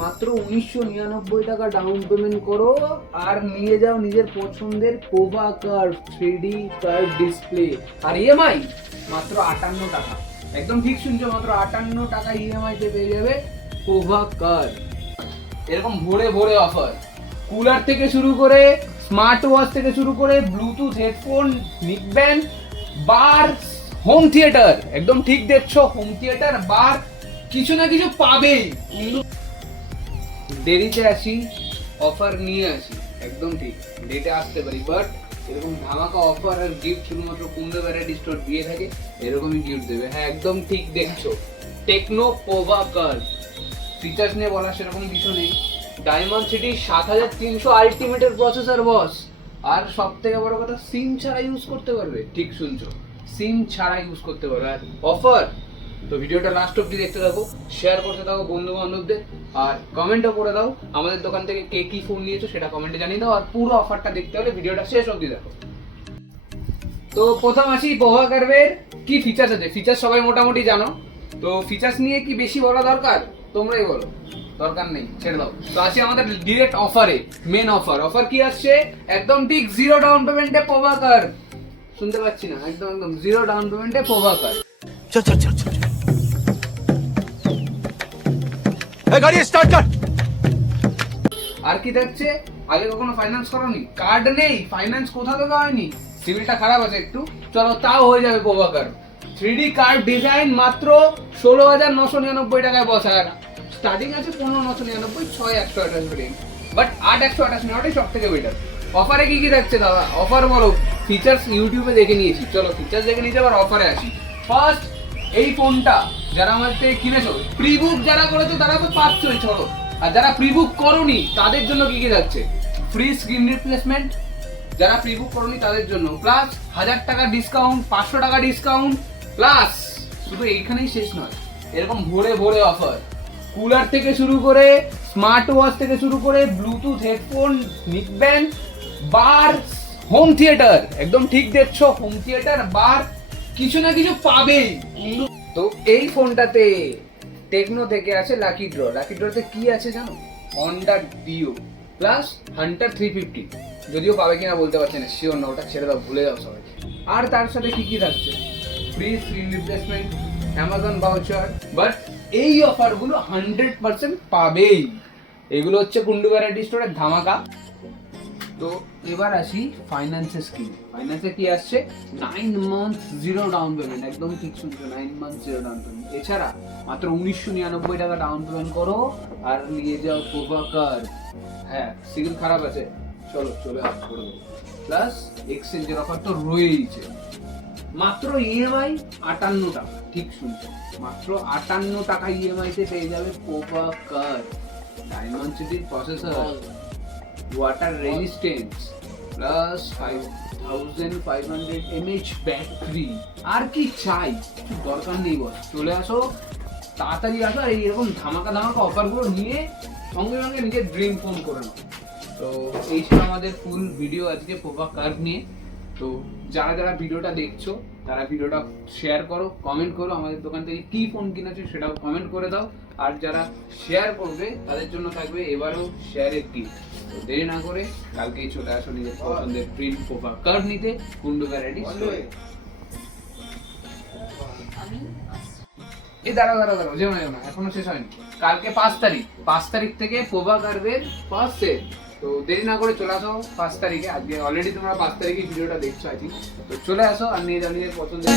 মাত্র 1999 টাকা down payment করো আর নিয়ে যাও নিজের পছন্দের কোভা কার্ভ 3D কার্ভ ডিসপ্লে। আর ইএমআই মাত্র 58 টাকা। একদম ঠিক শুনছো, মাত্র 58 টাকা ইএমআই তে পেয়ে যাবে কোভা কার্ভ। এরকম ভোরে ভোরে অফার, কুলার থেকে শুরু করে স্মার্ট ওয়াচ থেকে শুরু করে ব্লুটুথ হেডফোন, নিকব্যান্ড, বার, হোম থিয়েটার। একদম ঠিক দেখছো, হোম থিয়েটার, বার, কিছু না কিছু পাবেই। দেরিতে আসি, অফার নিয়ে আসি, একদম ঠিক ডেটে আসতে পারি, বাট এরকম ধামাকা অফার আর গিফট শুধুমাত্র কুন্দ ভ্যারাইটি স্টোর দিয়ে থাকে। এরকমই গিফট দেবে। হ্যাঁ, একদম ঠিক দেখছো, টেকনো পোভা কার্ভ। ফিচার্স নিয়ে বলার সেরকম কিছু নেই। ডায়মন্ড সিটি 7300 আলটিমেটের প্রসেসর বস। আর সব থেকে বড় কথা, সিম ছাড়া ইউজ করতে পারবে। ঠিক শুনছো, সিম ছাড়া ইউজ করতে পারবে। আর অফার তো ভিডিওটা লাস্ট অবধি দেখতে থাকো, শেয়ার করতে থাকো বন্ধু বান্ধবদের, আর কমেন্টও করে দাও আমাদের দোকান থেকে কে কি ফোন নিয়েছো সেটা কমেন্টে জানিয়ে দাও। আর পুরো অফারটা দেখতে হলে ভিডিওটা শেষ অবধি দেখো। তো প্রথম আসি পোভা কার্ভের কি ফিচার্স আছে। ফিচার্স সবাই মোটামুটি জানো, তো ফিচার্স নিয়ে কি বেশি বলা দরকার? তোমরাই বলো। দরকার নেই, ছেড়ে দাও। তো আসি আমাদের ডিরেক্ট অফারে। মেন অফার কি আসছে? একদম ঠিক জিরো ডাউন পেমেন্টে পোভা কার্ভ। শুনতে পাচ্ছি না, একদম একদম জিরো ডাউন পেমেন্টে পোভা কার্ভ। চল চল চল চল গাড়ি স্টার্ট কর। আর কি দেখছে? আগে কখনো ফাইন্যান্স করোনি, কার্ড নেই, ফাইন্যান্স কোথা থেকে হয়নি, সিভিলটা খারাপ আছে একটু, চলো তাও হয়ে যাবে Pova curve. 3D card design মাত্র 16,999 টাকায় বসা। আর স্টার্টিং আছে 15,999, 6,128 ভেরিয়েন্ট, বাট 8,128 নেওয়াটাই সব থেকে বেটার। অফারে কি কি থাকছে দাদা? অফার বলো। ফিচার্স ইউটিউবে দেখে নিয়েছি, চলো ফিচার্স দেখে নিয়েছি, আবার অফারে আসি। ফার্স্ট, এই ফোনটা যারা আমার থেকে কিনেছো, প্রিবুক যারা করেছো তারা তো পাচ্ছই, চলো। আর যারা প্রিবুক করোনি তাদের জন্য কি কি থাকছে? ফ্রি স্ক্রিন রিপ্লেসমেন্ট যারা প্রিবুক করোনি তাদের জন্য, প্লাস 1000 টাকা ডিসকাউন্ট, 500 টাকা ডিসকাউন্ট, প্লাস শুধু এইখানেই শেষ নয়, এরকম ভোরে ভোরে অফার। কুলার থেকে শুরু করে স্মার্ট ওয়াচ থেকে শুরু করে ব্লুটুথ হেডফোন, নিকব্যান্ড, বার, হোম থিয়েটার। একদম ঠিক দেখছো, হোম থিয়েটার, বার, কিছু না কিছু পাবেই। তো এই ফোনটাতে টেকনো থেকে আছে লাকি ড্র। লাকি ড্রতে কি আছে জানো? Honda deo plus Hunter 350। যদিও পাবে কিনা বলতে পারছি না, শিওর না, ওটা ছেড়ে দাও, ভুলে যাও সবাই। আর তার সাথে কি কি থাকছে? Free screen replacement, Amazon voucher. But এই অফারগুলো 100% পাবেই। এগুলো হচ্ছে কুন্ডু ভ্যারাইটি স্টোরের ধামাকা। তো এবার আসি ফাইন্যান্সের স্কিম। ফাইন্যান্সে কি আসছে? 9 মান্থ জিরো ডাউন পেমেন্ট। একদম ঠিক শুনছো, 9 মান্থ জিরো ডাউন পেমেন্ট। এছাড়া মাত্র 1999 টাকা ডাউন পেমেন্ট করো আর নিয়ে যাও পোভা কার্ভ। হ্যাঁ, সিভিল খারাপ আছে, চলো চলে আস করে দেবো। প্লাস এক্সচেঞ্জের অফার তো রয়েইছে। মাত্র ইএমআই 58 টাকা। ঠিক শুনছো, মাত্র 58 টাকা ইএমআই তে পেয়ে যাবে পোভা কার্ভ। ডায়মন্ড সিটির processor, water resistance, plus 5500 mAh battery. আর কি চাই? দরকার নেই বস, চলে আসো, তাড়াতাড়ি আসো। আর এইরকম ধামাকা ধামাকা অফারগুলো নিয়ে সঙ্গে সঙ্গে নিজের ড্রিম ফোন করে নাও। তো এই ছিল আমাদের ফুল ভিডিও আজকে পোভা কার্ভ নিয়ে। তো যারা যারা ভিডিওটা দেখছো তারা ভিডিওটা শেয়ার করো, কমেন্ট করো, আমাদের দোকান থেকে কি ফোন কিনেছো সেটাও কমেন্ট করে দাও। আর যারা শেয়ার করবে তাদের জন্য থাকবে এবারেও শেয়ারের গিফট। তো দেরি না করে কালকেই চলে আসো নিজের পছন্দের প্রিন্ট পোভা কার্ভ নিতে কুন্ডু ভ্যারাইটি স্টোরে। এই দাঁড়াও, যেও না, এখনো শেষ হয়নি। কালকে 5 তারিখ থেকে পোভা কার্ভের ফার্স্ট সেল। তো দেরি না করে চলে আসো 5 তারিখে। আজকে অলরেডি তোমরা 5 তারিখে ভিডিওটা দেখছো আই থিঙ্ক। তো চলে আসো আর নিয়ে যাও নিজের পছন্দের